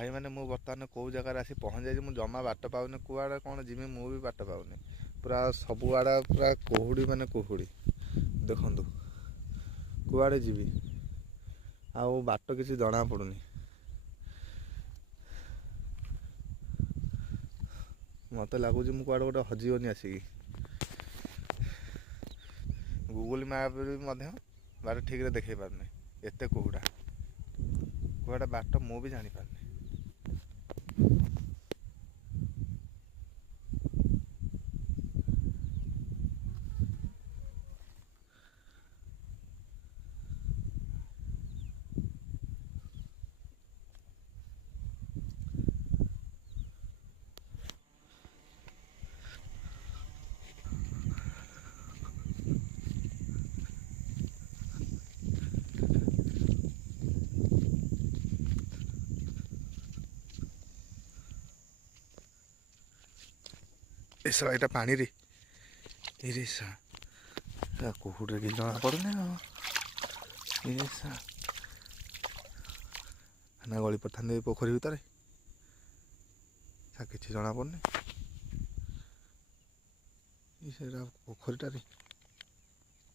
भाई मैंने मु बर्तमान कौ जगार आसी पहुँच जाइए मुझे जमा बाट पाऊनी कुआड़े कौन जिमी मु भी बाट पाऊनी पूरा सबुआड़ा पूरा कुहुड़ी माने कुहुड़ी देखु कुआड़े जीवी आउ बाट किसी जना पड़ुनी मत लगुच मुझे कुआड़े गोटे हजिगनी आसिकी गूगल मैप बाट ठीक रे देखे पारनी एत कुहुड़ा कुआड़े बाट मु भी जानी पारनी। ऐसा यहाँ पानी रे कुहुड़ कि जना पड़ूनी ना गली पड़ता पोखरी भितर कि जना पड़नी पोखरीटा